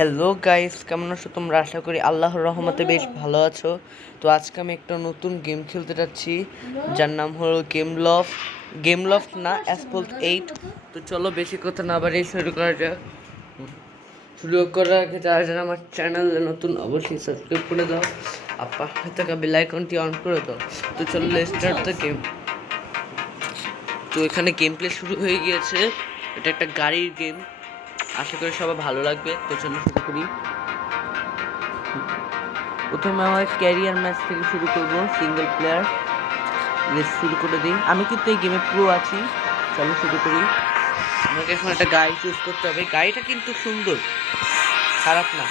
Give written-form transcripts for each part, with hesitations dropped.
Hello guys, কেমন আছো তোমরা? আশা করি আল্লাহর রহমতে বেশ ভালো আছো। তো আজকে আমি একটা নতুন গেম খেলতে যাচ্ছি, যার নাম হলো গেম লফট না, অ্যাসফল্ট 8। তো চলো বেশি কথা না বাড়িয়ে শুরু করা যাক। শুরু করার আগে যারা যারা আমার চ্যানেল নতুন অবশ্যই সাবস্ক্রাইব করে দাও আর পাশে থাকা বেল আইকনটি অন করে দাও। তো চলো লেটস স্টার্ট দ্য গেম। তো এখানে গেম প্লে শুরু হয়ে গিয়েছে। এটা একটা গাড়ির গেম, আশা করি সবার ভালো লাগবে। তো চলো শুরু করি। প্রথমে আমার ক্যারিয়ার ম্যাচ থেকে শুরু করব, সিঙ্গেল প্লেয়ার রেস শুরু করে দিই। আমি কিন্তু এই গেমে প্রো আছি। চলো শুরু করি। আমাকে এখন একটা গাড়ি চুজ করতে হবে। গাড়িটা কিন্তু সুন্দর, খারাপ না।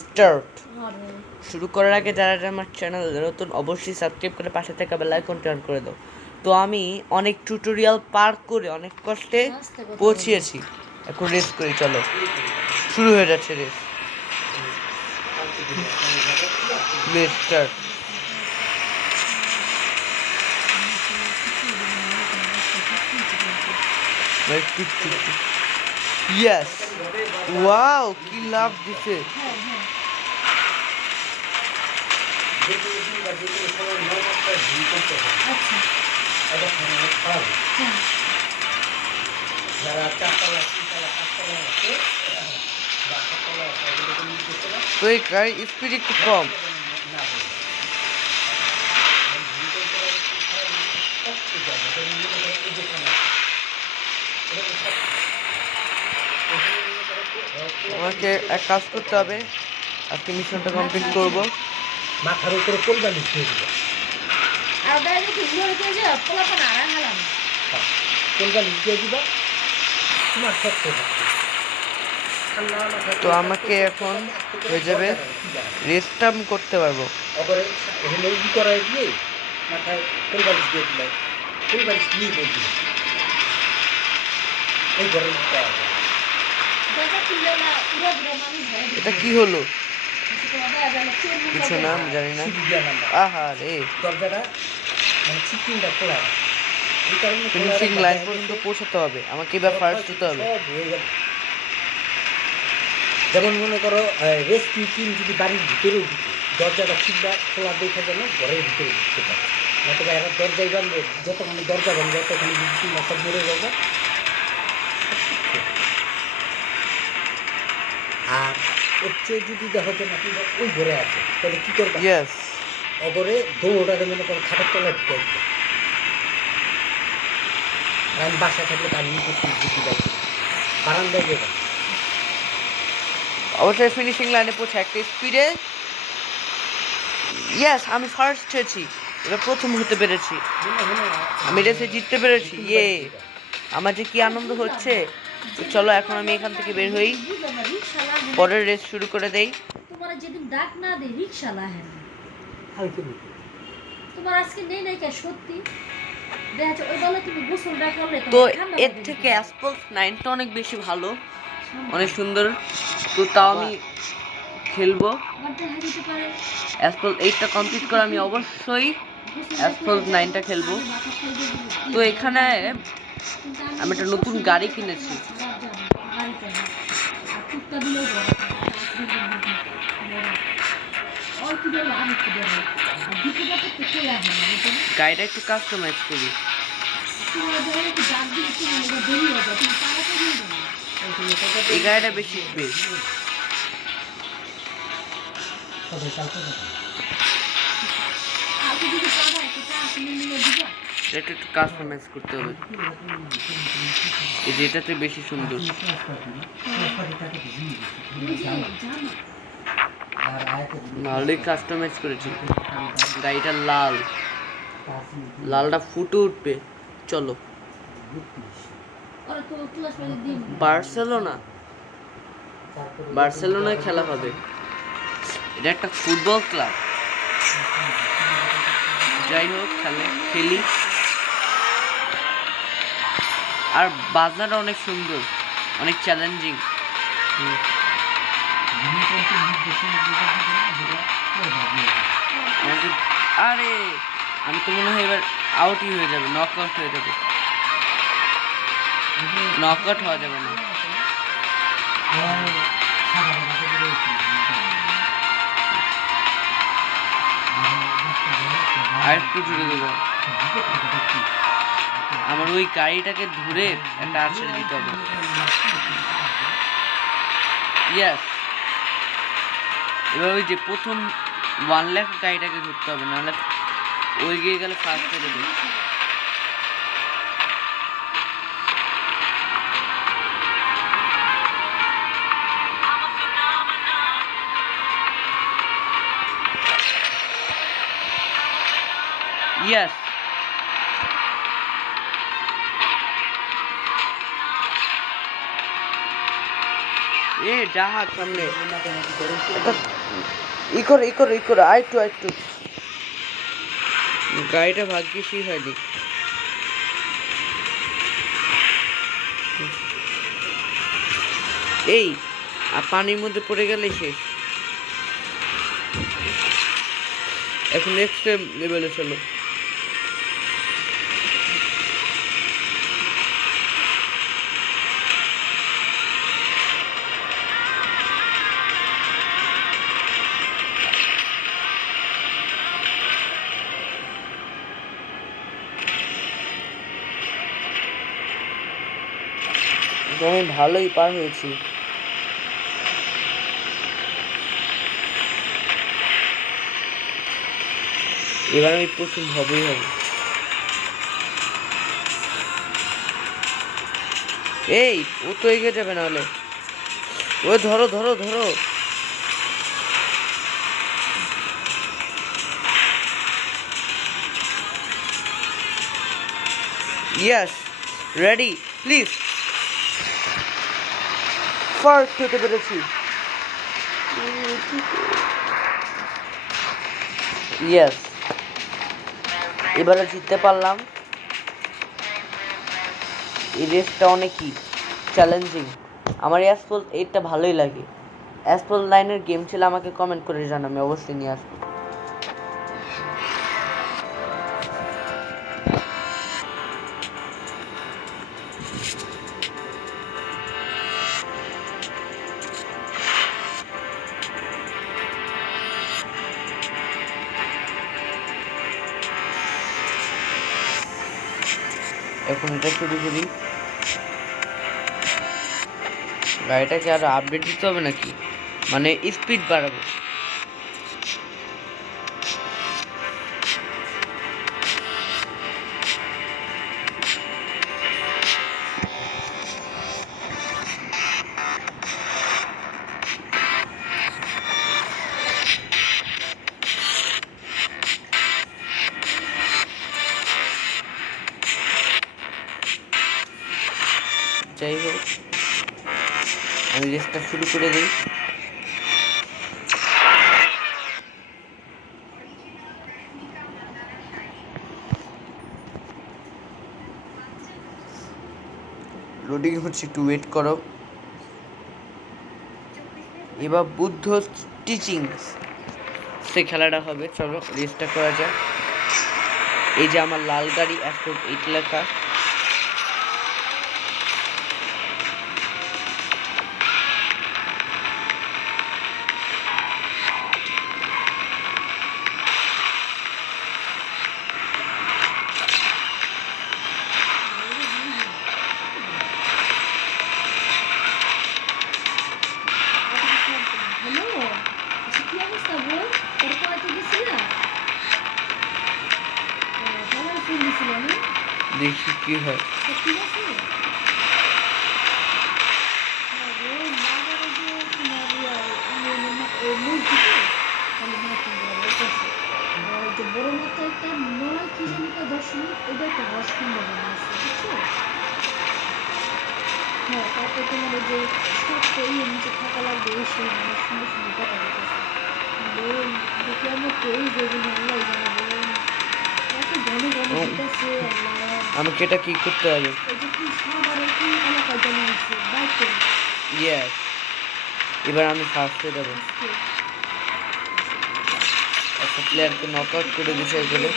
স্টার্ট। শুরু করার আগে যারা যারা আমার চ্যানেল নতুন অবশ্যই সাবস্ক্রাইব করে পাশে থাকা বেল আইকনটি অন করে দাও। তো আমি অনেক টিউটোরিয়াল পার করে অনেক কষ্টে পৌঁছিয়েছি। এখন রেস করি, চলো শুরু হয়ে যাচ্ছে রেস। স্টার্ট। ইয়েস, ওয়াও কি লাভ দিছে। তো এই গাড়ির স্পিড একটু কম। আমাকে এক কাজ করতে হবে, আজকে মিশনটা কমপ্লিট করব। মাথার উপরে কোলবা লিখে দিব। আর বাইরে কি ঘুরে দিয়ে যা পোলাপা না হারাম। কোলবা লিখে দিব। তোমার সত্য তো আমাকে এখন হয়ে যাবে, রেসটা আমি করতে পারবো। অপরে হলো ই করাই দিয়ে মাথায় কোলবা লিখে দিলাই। কোলবা লিখে দিয়ে দিল। এই ঘরে লিখতে হবে। এটা কি হলো? কিছু না, আমি জানি না। আহা রে, দরজাটা মানে চিকিংটা খোলা। এই কারণে ফিনিশিং লাইন পর্যন্ত পৌঁছাতে হবে আমাকে, এবার ফার্স্ট হতে হবে। যেমন মনে করো রেস্কিউ টিম যদি বাড়ির ভিতরেও ঢুকে দরজাটা খুলবা খোলা দেখা যায় না, ঘরের ভিতরে ঢুকতে পারে। নতুবা এরা দরজায় বানবে, যতক্ষণ দরজা বানবে ততক্ষণ সব মরে যাবে। আর এর চেয়ে যদি দেখো যে নাকি ওই ঘরে আছে, তাহলে কী করবে? অগরে দৌড়াতে মনে করো খাটের তলায় ঢুকে দিবে। আর আমি বাসায় থাকলে তার নিয়ে বুদ্ধি পাই বারান্দায় গিয়ে অবশ্যই ফিনিশিং লাইনে পৌঁছে একটা স্পিডে। ইয়েস, আমি ফার্স্ট হয়েছি, এবার প্রথম হতে পেরেছি। আমি রেসে জিততে পেরেছি। ইয়ে, আমার যে কি আনন্দ হচ্ছে। তো চলো এখন আমি এখান থেকে বের হই, পরের রেস শুরু করে দেই। তোমার যেদিন ডাক না দেই রিকশা লাহে না। তোমার আজকে নেই নাই কে সত্যি দেখা ওই বলে তুমি গোসল করলে তো এর থেকে অ্যাসফল্ট 9টা অনেক বেশি ভালো, অনেক সুন্দর। তো তাও আমি খেলবো। অ্যাসফল্ট 8টা কমপ্লিট করে আমি অবশ্যই অ্যাসফল্ট 9টা খেলবো। তো এখানে আমি একটা নতুন গাড়ি কিনেছি। গাড়িটা একটু কাস্টমাইজ করি। এই গাড়িটা বেশি বেস্ট। এটা একটু কাস্টমাইজ করতে হবে, এই যেটাতে বেশি সুন্দর। ভালোই কাস্টমাইজ করেছি। গাড়িটা লালটা ফুটে উঠবে। চলো বার্সেলোনায় খেলা হবে। এটা একটা ফুটবল ক্লাব। যাই হোক, খেলি। আর বাজনাটা অনেক সুন্দর, অনেক চ্যালেঞ্জিং। আরে আমি তো মনে হয় এবার আউটই হয়ে যাবে, নক আউট হয়ে যাবে। নক আউট হওয়া যাবে না। আর একটু জুড়ে দেবো। আমার ওই গাড়িটাকে ধরে একটা আছড়ে দিতে হবে। ইয়াস, এবার ওই যে প্রথম 1 লাখ গাড়িটাকে ধরতে হবে, নাহলে ওই গিয়ে গেলে ফার্স্ট হয়ে যাবে। ইয়াস, এ জাহাজ সামনে। ই করে আরেকটু গাড়িটা ভাগ্যিসই হয়নি। এই পানির মধ্যে পড়ে গেলে শেষ। এখন এক্সট্রিম লেভেলে চলো। আমি ভালোই পার হয়েছি। এবার আমি প্রথম হবই হবে। এই ও তো এগিয়ে যাবে, নাহলে ও ধরো। ইয়াস, রেডি প্লিজ। ফার্স্ট হতে পেরেছি। ইয়েস, এবারে জিততে পারলাম। এই রেসটা অনেকই চ্যালেঞ্জিং। আমার অ্যাসফল্ট 8টা ভালোই লাগে। অ্যাসফল্ট 9-এর গেম ছিল, আমাকে কমেন্ট করে জানাও, আমি অবশ্যই নিয়ে আসবো। এখন এটা শুরু করি। গাড়িটাকে আরো আপডেট দিতে হবে নাকি, মানে স্পিড বাড়াবো? যাই হোক, আমি রেসটা শুরু করে দিই। লোডিং হচ্ছে, একটু ওয়েট করো। এবার বুদ্ধ টিচিং সে খেলাটা হবে। চলো রেসটা করা যাক। এই যে আমার লাল গাড়ি, অ্যাসফল্ট 8 লেখা। দেখি কি হয়। বড় মতো একটা নয় কিলোমিটার 10 মিনিট, ওটা একটা হস সম্ভাবনা আছে, বুঝছো? হ্যাঁ, তারপর তোমার ওই যে ছোট্ট নিচে থাকা লাগবে, এই সেই মানে সুন্দর কথা বলতেছে। বলুন দেখি আমার কেউ যেগুলো আল্লাহ জানাবো এত ঘন দিতেছে আল্লাহ। আমাকে এটা কি করতে হবে? এই যে কি সাবারের কি এলাকায় জানা আছে বাইকে। ইয়েস, এবার আমি ফার্স্ট হয়ে যাবো। একটা প্লেয়ারকে নক আউট করে দিছে বলে।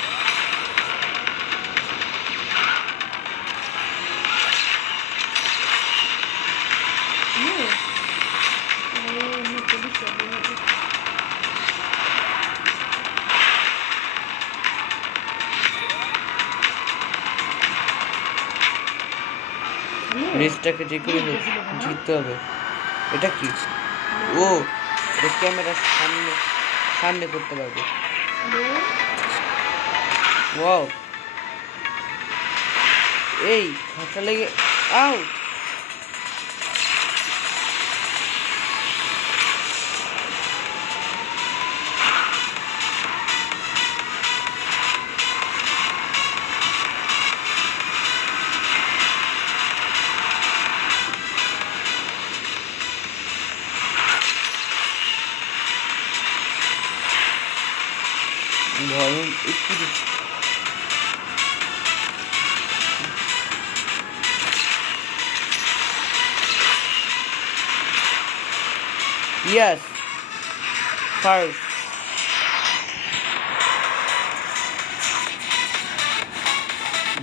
রেসটাকে যে করে হোক জিততে হবে। এটা কি? ও, এটা ক্যামেরার সামনে সামনে করতে পারবে। ওয়াও, এই ঘাটা লেগে আউট। ভরণ একটু ইয়াস ফার্স্ট।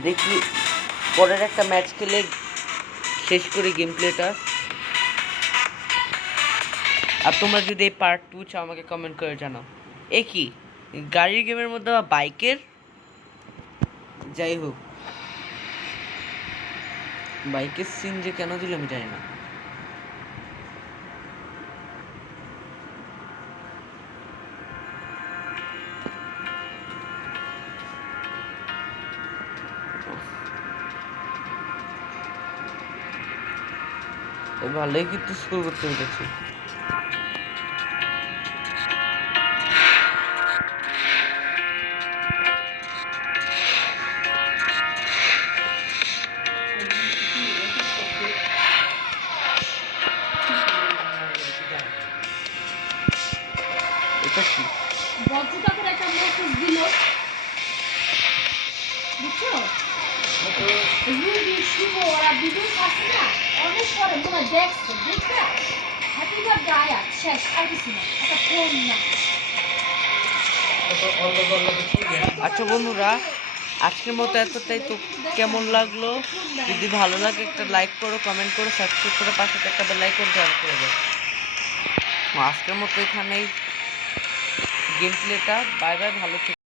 দেখি পরের একটা ম্যাচ খেলে শেষ করি গেম প্লেটা। আর তোমরা যদি এই পার্ট 2 চাও আমাকে কমেন্ট করে জানাও। এ কি গাড়ির গেমের মধ্যে বা বাইকের? যাই হোক, বাইকের সিন যে কেন দিল আমি জানি না। ভালোই কিন্তু স্কোর করতে পেরেছি। এটা কি? বজ্রটা করে একটা মেসেজ দিল, বুঝছো? রুবি শুভ ওরা বিদ্যুৎ আছে না, অনেক পরে মনে হয় দেখছে, দেখবে হ্যাপি বার্থডে আয়া শেষ, আর কিছু না, একটা ফোন না। আচ্ছা বন্ধুরা, আজকের মতো এতটাই। তো কেমন লাগলো? যদি ভালো লাগে একটা লাইক করো, কমেন্ট করো, সাবস্ক্রাইব করে পাশে একটা বেল আইকন অন করে দাও। আজকের মতো এখানেই গেম প্লেটা। বাই বাই, ভালো থেকো।